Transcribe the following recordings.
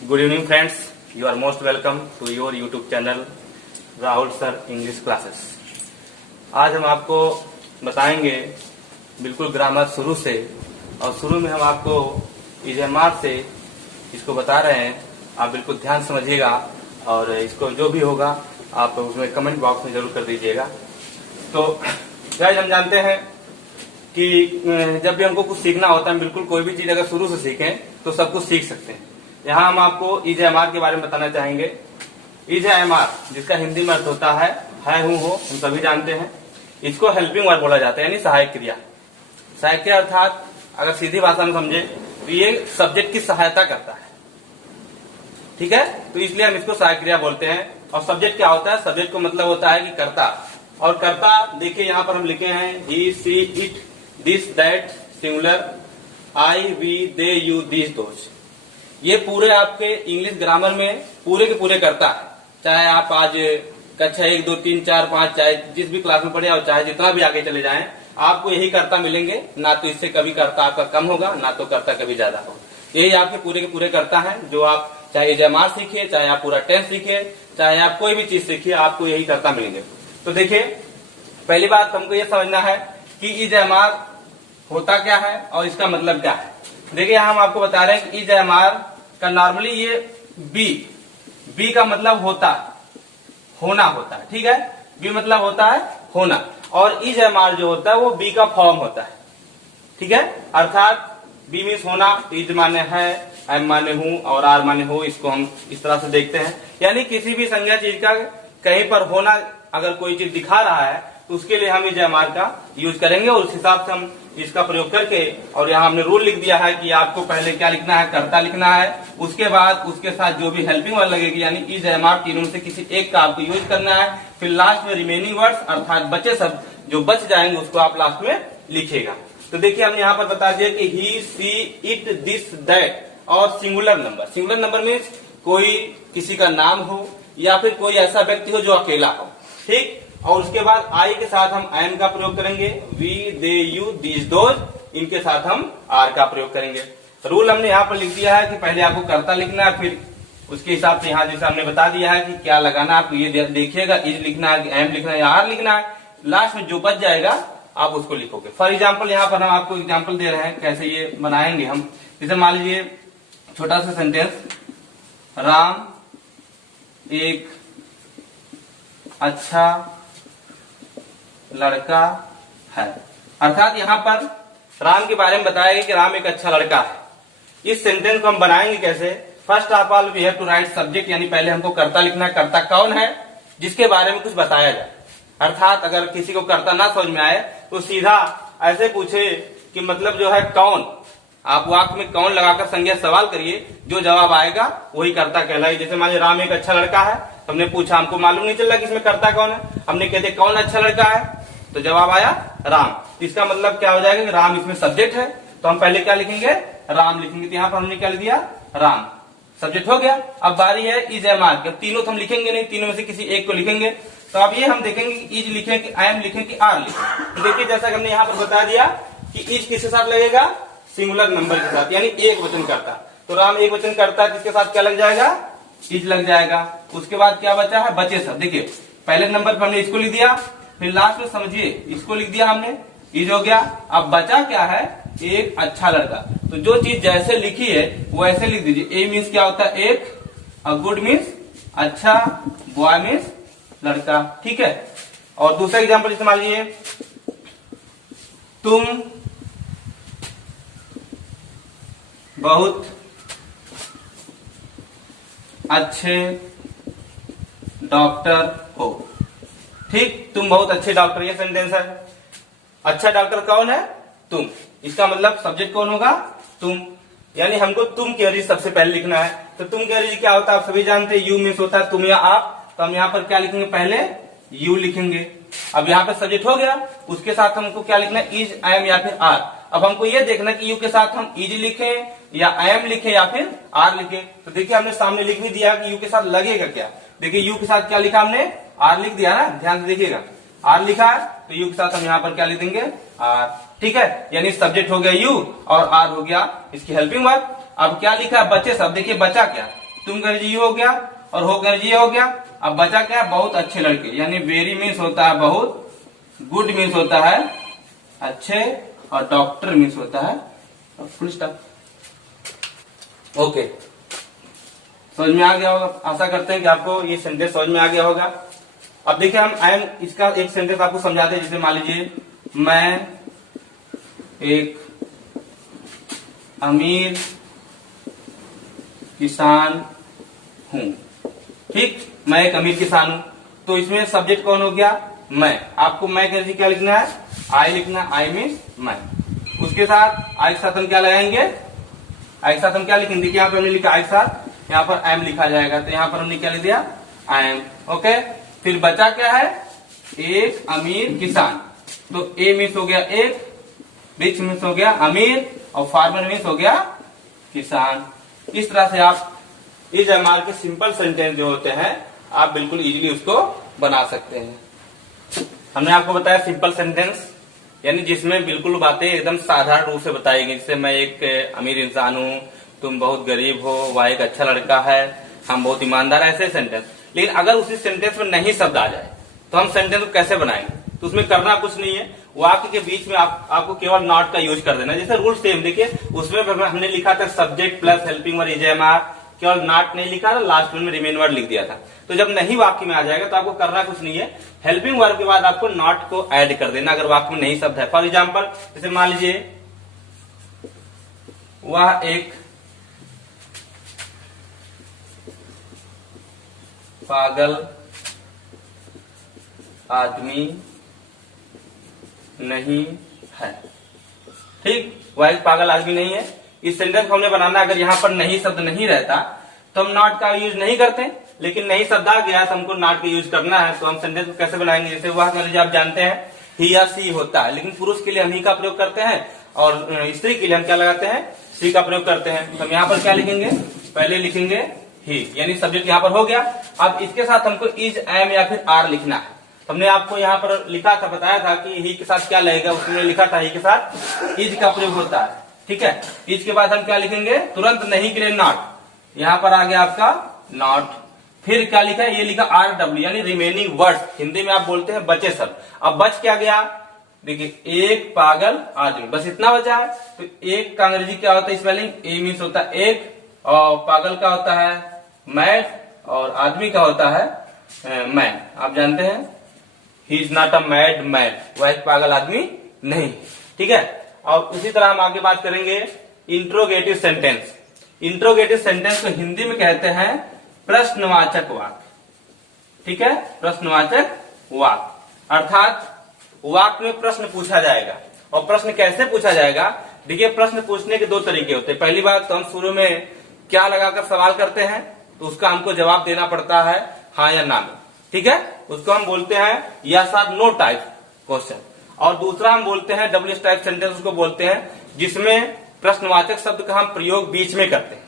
Good evening friends, you are most welcome to your YouTube channel Rahul sir English classes. आज हम आपको बताएंगे बिल्कुल ग्रामर शुरू से, और शुरू में हम आपको इजमार से इसको बता रहे हैं। आप बिल्कुल ध्यान समझिएगा और इसको जो भी होगा आप उसमें कमेंट बॉक्स में जरूर कर दीजिएगा। तो गाइस, हम जानते हैं कि जब भी हमको कुछ सीखना होता है, बिल्कुल कोई भी चीज अगर शुरू से सीखें तो सब कुछ सीख सकते हैं। यहाँ हम आपको इजमार के बारे में बताना चाहेंगे। इजमार जिसका हिंदी में अर्थ होता है हूँ हो, हम सभी जानते हैं। इसको हेल्पिंग वर्ब बोला जाता है, यानी सहायक क्रिया। सहायक क्रिया अर्थात अगर सीधी भाषा में समझे तो ये सब्जेक्ट की सहायता करता है, ठीक है। तो इसलिए हम इसको सहायक क्रिया बोलते हैं। और सब्जेक्ट क्या होता है? सब्जेक्ट को मतलब होता है कि कर्ता। और कर्ता देखिए यहाँ पर हम लिखे हैं he, she, it, this, that, singular, I, we, they, you, this, those. ये पूरे आपके इंग्लिश ग्रामर में पूरे के पूरे कर्ता है। चाहे आप आज कक्षा 1, 2, 3, 4, 5 चाहे जिस भी क्लास में पढ़े और चाहे जितना भी आगे चले जाएं, आपको यही कर्ता मिलेंगे। ना तो इससे कभी कर्ता आपका कम होगा, ना तो कर्ता कभी ज्यादा होगा। यही आपके पूरे के पूरे कर्ता हैं, जो आप चाहे इजमार सीखिए, चाहे आप पूरा टेंस सीखिए, चाहे आप कोई भी चीज सीखिए, आपको यही कर्ता मिलेंगे। तो देखिए, पहली बात हमको ये समझना है कि इजमार होता क्या है और इसका मतलब क्या है। देखिए, हम आपको बता रहे हैं कि इजमार का नॉर्मली ये बी का मतलब होता, होना होता है, ठीक है। बी मतलब होता है होना, और इजमार जो होता है वो बी का फॉर्म होता है, ठीक है। अर्थात बी मीन्स होना, इज माने है, एम माने हूं और आर माने हो। इसको हम इस तरह से देखते हैं, यानी किसी भी संज्ञा चीज का कहीं पर होना अगर कोई चीज दिखा रहा है तो उसके लिए हम इजमार का यूज करेंगे। और उस हिसाब से हम इसका प्रयोग करके, और यहाँ हमने रूल लिख दिया है कि आपको पहले क्या लिखना है, कर्ता लिखना है। उसके बाद उसके साथ जो भी हेल्पिंग वर्ड लगेगी, यानी इजमार तीनों से किसी एक का आपको यूज करना है। फिर लास्ट में रिमेनिंग वर्ड्स अर्थात बचे सब जो बच जाएंगे उसको आप लास्ट में लिखिएगा। तो देखिए, हमने यहाँ पर बता दिया कि ही, सी, इट, दिस, दैट और singular number. Singular number means कोई किसी का नाम हो या फिर कोई ऐसा व्यक्ति हो जो अकेला हो, ठीक। और उसके बाद आई के साथ हम एम का प्रयोग करेंगे, we, they, you, this, those, इनके साथ हम आर का प्रयोग करेंगे। रूल हमने यहाँ पर लिख दिया है कि पहले आपको कर्ता लिखना है, फिर उसके हिसाब से यहाँ जैसे हमने बता दिया है कि क्या लगाना है। आपको ये देखिएगा, इज लिखना है, एम लिखना है या आर लिखना है। लास्ट में जो बच जाएगा आप उसको लिखोगे। फॉर एग्जाम्पल, यहाँ पर हम आपको एग्जाम्पल दे रहे हैं कैसे ये बनाएंगे हम। जैसे मान लीजिए छोटा सा सेंटेंस, राम एक अच्छा लड़का है। अर्थात यहाँ पर राम के बारे में बताया गया कि राम एक अच्छा लड़का है। इस सेंटेंस को हम बनाएंगे कैसे? First of all we have to write subject, यानी पहले हमको कर्ता लिखना है। कर्ता कौन है? जिसके बारे में कुछ बताया जाए। अर्थात अगर किसी को कर्ता ना समझ में आए तो सीधा ऐसे पूछे कि मतलब जो है कौन, आप वाक्य में कौन लगाकर संज्ञा सवाल करिए, जो जवाब आएगा वही कर्ता कहलाए। जैसे मान लीजिए राम एक अच्छा लड़का है, हमने पूछा, हमको मालूम नहीं चल रहा कि इसमें कर्ता कौन है, हमने कहते कौन अच्छा लड़का है, तो जवाब आया राम। इसका मतलब क्या हो जाएगा कि राम इसमें सब्जेक्ट है, तो हम पहले क्या लिखेंगे, राम लिखेंगे। तो यहाँ पर हमने क्या लिख दिया, राम, सब्जेक्ट हो गया। अब बारी है इजमार, तीनों तो हम लिखेंगे नहीं, तीनों में से किसी एक को लिखेंगे। तो अब ये हम देखेंगे कि इज लिखें कि एम लिखें कि आर लिखें। तो देखिए, जैसा कि हमने यहाँ पर बता दिया कि इज किसके साथ लगेगा, सिंगुलर नंबर के साथ, यानी एक वचन करता। तो राम एक वचन करता है, जिसके साथ क्या लग जाएगा, इज लग जाएगा। उसके बाद क्या बचा है, बचे सब। देखिए, पहले नंबर पर हमने इसको लिख दिया, फिर लास्ट में समझिए इसको लिख दिया हमने, इज हो गया। अब बचा क्या है, एक अच्छा लड़का। तो जो चीज जैसे लिखी है वो ऐसे लिख दीजिए। ए मीन्स क्या होता है, एक, और गुड मीन्स अच्छा, बॉय मीन्स लड़का, ठीक है। और दूसरा एग्जाम्पल जैसे मान लीजिए, तुम बहुत अच्छे डॉक्टर हो, ठीक। तुम बहुत अच्छे डॉक्टर, ये सेंटेंस है। अच्छा डॉक्टर कौन है, तुम। इसका मतलब सब्जेक्ट कौन होगा, तुम, यानी हमको तुम कह रही सबसे पहले लिखना है। तो तुम कह रही क्या होता है, आप सभी जानते हैं, यू मीन्स होता है तुम या आप। तो हम यहाँ पर क्या लिखेंगे, पहले यू लिखेंगे। अब यहाँ पे सब्जेक्ट हो गया, उसके साथ हमको क्या लिखना है, इज, एम या फिर आर। अब हमको ये देखना कि यू के साथ हम इज लिखें या एम लिखें या फिर आर लिखें। तो देखिए, हमने सामने लिख भी दिया कि यू के साथ लगेगा क्या। देखिए, यू के साथ क्या लिखा हमने, आर लिख दिया ना, ध्यान से देखिएगा, आर लिखा है, तो यू के साथ हम यहाँ पर क्या लिख देंगे, आर, ठीक है। यानी सब्जेक्ट हो गया यू और आर हो गया इसकी हेल्पिंग वर्ब। अब क्या लिखा है, बचे सब। देखिए बचा क्या, तुम कर जी हो गया और हो कर जी हो गया। अब बचा क्या, बहुत अच्छे लड़के, यानी वेरी मीन्स होता है बहुत, गुड मीन्स होता है अच्छे, और डॉक्टर मीन्स होता है फुल स्टॉप। ओके, समझ में आ गया होगा। आशा करते हैं कि आपको ये सेंटेंस समझ में आ गया होगा। अब देखिए हम आई एम, इसका एक सेंटेंस आपको समझाते हैं। जैसे मान लीजिए मैं एक अमीर किसान हूं, ठीक, मैं एक अमीर किसान हूं, तो इसमें सब्जेक्ट कौन हो गया, मैं। आपको मैं कर क्या लिखना है, आई लिखना, आई मीन मैं। उसके साथ आई के साथ हम क्या लगाएंगे, आई के साथ हम क्या लिखेंगे, देखिए यहाँ पर हमने लिखा आई के साथ, यहाँ पर एम लिखा जाएगा, तो यहाँ पर हमने क्या लिख दिया, आई एम। ओके, फिर बचा क्या है, एक अमीर किसान, तो ए मीन्स हो गया एक, रिच मीन्स हो गया अमीर, और फार्मर मीन्स हो गया किसान। इस तरह से आप इस एमआर के सिंपल सेंटेंस जो होते हैं आप बिल्कुल इजीली उसको बना सकते हैं। हमने आपको बताया सिंपल सेंटेंस, यानी जिसमें बिल्कुल बातें एकदम साधारण रूप से बताई गई। जैसे मैं एक अमीर इंसान हूँ, तुम बहुत गरीब हो, वह एक अच्छा लड़का है, हम बहुत ईमानदार, ऐसे सेंटेंस। लेकिन अगर उसी सेंटेंस में नहीं शब्द आ जाए तो हम सेंटेंस को कैसे बनाएंगे, तो उसमें करना कुछ नहीं है, वाक्य के बीच में आपको केवल नॉट का यूज कर देना। जैसे रूल सेम, देखिए उसमें हमने लिखा था subject plus helping word is am are, केवल नॉट नहीं लिखा था, लास्ट में रिमेन वर्ड लिख दिया था। तो जब नहीं वाक्य में आ जाएगा तो आपको करना कुछ नहीं है, हेल्पिंग वर्ब के बाद आपको नॉट को ऐड कर देना अगर वाक्य में नहीं शब्द है। फॉर एग्जाम्पल जैसे मान लीजिए वह एक पागल आदमी नहीं है, ठीक, वह एक पागल आदमी नहीं है। इस सेंटेंस को हमने बनाना, अगर यहाँ पर नहीं शब्द नहीं रहता तो हम नॉट का यूज नहीं करते, लेकिन नहीं शब्द आ गया तो हमको नॉट का यूज करना है। तो हम सेंटेंस को कैसे बनाएंगे, जैसे वह कह लीजिए आप जानते हैं ही या सी होता है, लेकिन पुरुष के लिए हम ही का प्रयोग करते हैं और स्त्री के लिए हम क्या लगाते हैं, सी का प्रयोग करते हैं। तो हम यहाँ पर क्या लिखेंगे, पहले लिखेंगे ही, यानी सब्जेक्ट यहाँ पर हो गया। अब इसके साथ हमको इज, एम या फिर आर लिखना है। हमने आपको यहाँ पर लिखा था, बताया था कि ही के साथ क्या लगेगा, उसमें लिखा था ही के साथ इज का प्रयोग होता है, ठीक है। इज के बाद हम क्या लिखेंगे, तुरंत नहीं के लिए नॉट, यहाँ पर आ गया आपका नॉट। फिर क्या लिखा है, ये लिखा आर डब्ल्यू, यानी रिमेनिंग वर्ड्स, हिंदी में आप बोलते हैं बचे शब्द। अब बच क्या गया, देखिए एक पागल आदमी, बस इतना बचा है। तो एक का अंग्रेजी क्या होता है स्पेलिंग, ए मीन्स होता है एक, और पागल का होता है मैड, और आदमी का होता है मैन। आप जानते हैं he is not a mad man, वह एक पागल आदमी नहीं, ठीक है। और उसी तरह हम आगे बात करेंगे इंट्रोगेटिव सेंटेंस। इंट्रोगेटिव सेंटेंस को हिंदी में कहते हैं प्रश्नवाचक वाक्य, ठीक है, प्रश्नवाचक वाक्य, अर्थात वाक्य में प्रश्न पूछा जाएगा। और प्रश्न कैसे पूछा जाएगा, देखिए प्रश्न पूछने के दो तरीके होते हैं। पहली बात तो हम शुरू में क्या लगाकर सवाल करते हैं, तो उसका हमको जवाब देना पड़ता है हाँ या ना में, ठीक है, उसको हम बोलते हैं यस और नो टाइप क्वेश्चन। और दूसरा हम बोलते हैं डब्ल्यूएच टाइप सेंटेंस, उसको बोलते हैं जिसमें प्रश्नवाचक शब्द का हम प्रयोग बीच में करते हैं,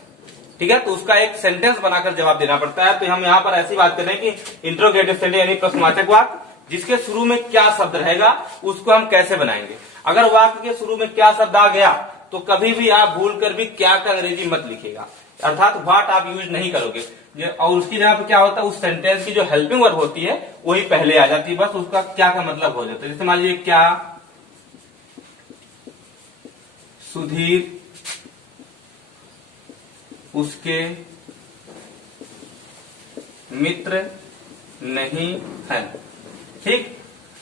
ठीक है, तो उसका एक सेंटेंस बनाकर जवाब देना पड़ता है। तो हम यहाँ पर ऐसी बात कर रहे हैं कि इंट्रोगेटिव सेंटेंस यानी प्रश्नवाचक वाक्य, जिसके शुरू में क्या शब्द रहेगा उसको हम कैसे बनाएंगे। अगर वाक्य के शुरू में क्या शब्द आ गया तो कभी भी आप भूल कर भी क्या का अंग्रेजी मत लिखिएगा, अर्थात व्हाट आप यूज नहीं करोगे, और उसकी जगह पे क्या होता है, उस सेंटेंस की जो हेल्पिंग वर्ब होती है वही पहले आ जाती है, बस उसका क्या का मतलब हो जाता है। जैसे मान लीजिए क्या सुधीर उसके मित्र नहीं है, ठीक,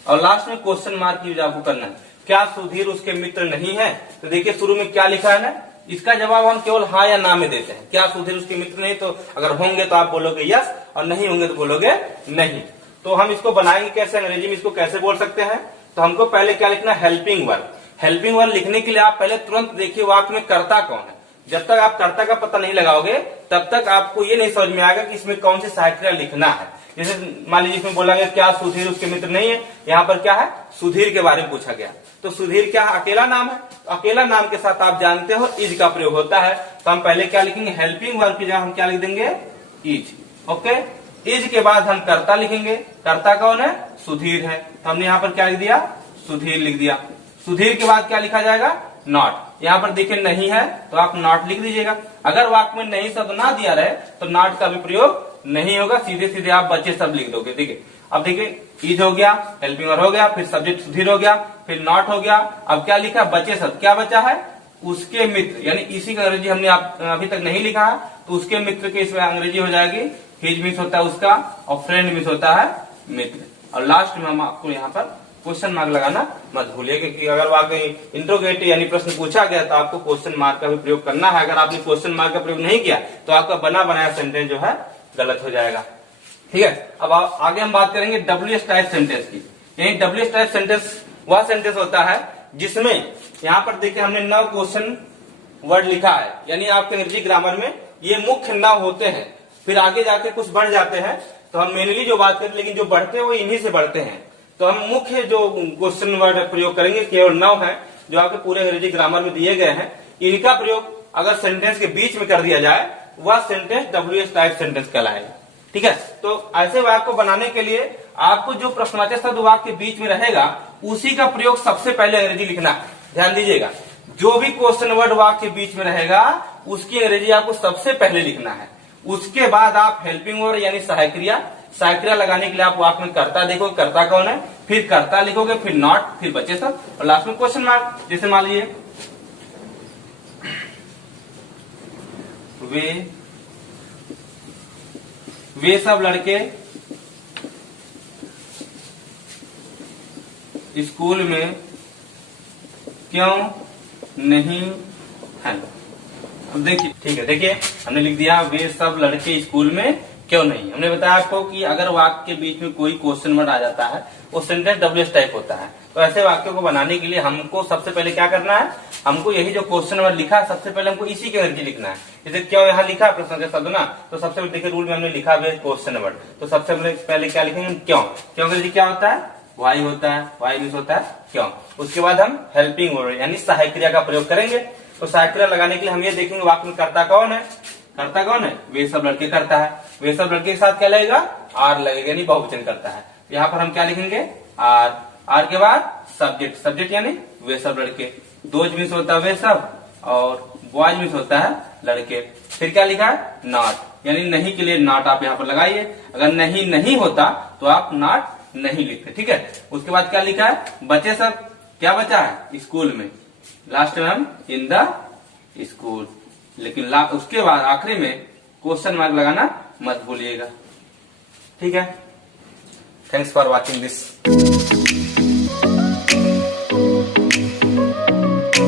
और लास्ट में क्वेश्चन मार्क यूज आपको करना है, क्या सुधीर उसके मित्र नहीं है। तो देखिए शुरू में क्या लिखा है ना, इसका जवाब हम केवल हाँ या ना में देते हैं, क्या सुधीर उसके मित्र नहीं, तो अगर होंगे तो आप बोलोगे यस, और नहीं होंगे तो बोलोगे नहीं। तो हम इसको बनाएंगे कैसे, अंग्रेजी में इसको कैसे बोल सकते हैं, तो हमको पहले क्या लिखना है, हेल्पिंग वर्ब। हेल्पिंग वर्ब लिखने के लिए आप पहले तुरंत देखिए वाक्य में कर्ता कौन है। जब तक आप कर्ता का पता नहीं लगाओगे तब तक आपको ये नहीं समझ में आएगा कि इसमें कौन सी सहायक क्रिया लिखना है। जैसे मान लीजिए इसमें बोला गया क्या सुधीर उसके मित्र नहीं है, यहाँ पर क्या है, सुधीर के बारे में पूछा गया, तो सुधीर क्या अकेला नाम है, तो अकेला नाम के साथ आप जानते हो इज का प्रयोग होता है। तो हम पहले क्या लिखेंगे, हेल्पिंग वर्ब की जगह हम क्या लिख देंगे, इज। ओके, इज के बाद हम कर्ता लिखेंगे, कर्ता कौन है, सुधीर है, तो हमने यहाँ पर क्या लिख दिया, सुधीर लिख दिया। सुधीर के बाद क्या लिखा जाएगा, नॉट। यहाँ पर देखिए नहीं है तो आप नॉट लिख दीजिएगा। अगर वाक्य में नहीं शब्द ना दिया रहे तो नॉट का भी प्रयोग नहीं होगा, सीधे सीधे आप बचे शब्द लिख दोगे। ठीक है, अब देखिए इज हो गया, हेल्पिंग वर्ब हो गया, फिर सब्जेक्ट सुधीर हो गया, फिर नॉट हो गया। अब क्या लिखा, बचे शब्द, क्या बचा है, उसके मित्र, यानी इसी का अंग्रेजी हमने अभी तक नहीं लिखा है, तो उसके मित्र की इसमें अंग्रेजी हो जाएगी हिज मीन्स होता है उसका, और फ्रेंड मीन्स होता है मित्र। और लास्ट में हम आपको यहाँ पर क्वेश्चन मार्क लगाना मत भूलिए, क्योंकि अगर वाकई इंट्रोगेटिव यानी प्रश्न पूछा गया तो आपको क्वेश्चन मार्क का भी प्रयोग करना है। अगर आपने क्वेश्चन मार्क का प्रयोग नहीं किया तो आपका बना बनाया सेंटेंस जो है गलत हो जाएगा। ठीक है, अब आगे हम बात करेंगे WH टाइप सेंटेंस की। यानी WH टाइप सेंटेंस वह सेंटेंस होता है जिसमें यहाँ पर देखिए हमने 9 क्वेश्चन वर्ड लिखा है, यानी आपके अंग्रेजी ग्रामर में ये मुख्य 9 होते हैं, फिर आगे जाके कुछ बढ़ जाते हैं, तो हम मेनली जो बात करें, लेकिन जो बढ़ते हैं वो इन्हीं से बढ़ते हैं। तो हम मुख्य जो क्वेश्चन वर्ड प्रयोग करेंगे केवल 9 है जो आपके पूरे अंग्रेजी ग्रामर में दिए गए हैं। इनका प्रयोग अगर सेंटेंस के बीच में कर दिया जाए वह सेंटेंस WH टाइप सेंटेंस कहलाएगा। ठीक है, तो ऐसे वाक्य को बनाने के लिए आपको जो प्रश्नवाचक शब्द वाक्य के बीच में रहेगा उसी का प्रयोग सबसे पहले अंग्रेजी लिखना है। ध्यान दीजिएगा, जो भी क्वेश्चन वर्ड वाक्य के बीच में रहेगा उसकी अंग्रेजी आपको सबसे पहले लिखना है। उसके बाद आप हेल्पिंग वर्ब यानी सहायक क्रिया लगाने के लिए आप वाक्य में कर्ता देखोगे, कर्ता कौन है, फिर कर्ता लिखोगे, फिर नॉट, फिर बचे सब, और लास्ट में क्वेश्चन मार्क। जैसे मान लीजिए वे सब लड़के स्कूल में क्यों नहीं है। अब देखिए, ठीक है, देखिए हमने लिख दिया वे सब लड़के स्कूल में क्यों नहीं। हमने बताया आपको कि अगर वाक्य के बीच में कोई क्वेश्चन वर्ड आ जाता है वो सेंटेंस WH टाइप होता है। तो ऐसे वाक्यों को बनाने के लिए हमको सबसे पहले क्या करना है, हमको यही जो क्वेश्चन वर्ड लिखा है सबसे पहले हमको इसी की अंग्रेजी लिखना है। जैसे क्यों यहाँ लिखा है प्रश्न के शब्द ना, तो सबसे पहले देखिए रूल में हमने लिखा है क्वेश्चन वर्ड, तो सबसे पहले क्या लिखेंगे, क्यों। क्यों अंग्रेजी क्या होता है, वाई होता है, वाई मीन्स होता है क्यों। उसके बाद हम हेल्पिंग वर्ब यानी सहायक क्रिया का प्रयोग करेंगे। तो सहायक क्रिया लगाने के लिए हम ये देखेंगे वाक्य में कर्ता कौन है, कर्ता कौन है, वे सब लड़के करता है। वे सब लड़के के साथ क्या लगेगा, आर लगेगा, यानी बहुवचन करता है। यहाँ पर हम क्या लिखेंगे, आर। आर के बाद सब्जेक्ट, सब्जेक्ट यानी वे सब लड़के। दोज मीन्स होता है वे सब, और बॉयज मीन्स होता है लड़के। फिर क्या लिखा है, नॉट, यानी नहीं के लिए नॉट आप यहाँ पर लगाइए। अगर नहीं नहीं होता तो आप नॉट नहीं लिखते। ठीक है, उसके बाद क्या लिखा है, बचे सब, क्या बचा है, स्कूल में। लास्ट में हम इन द स्कूल, लेकिन उसके बाद आखिरी में क्वेश्चन मार्क लगाना मत भूलिएगा। ठीक है, थैंक्स फॉर वॉचिंग दिस।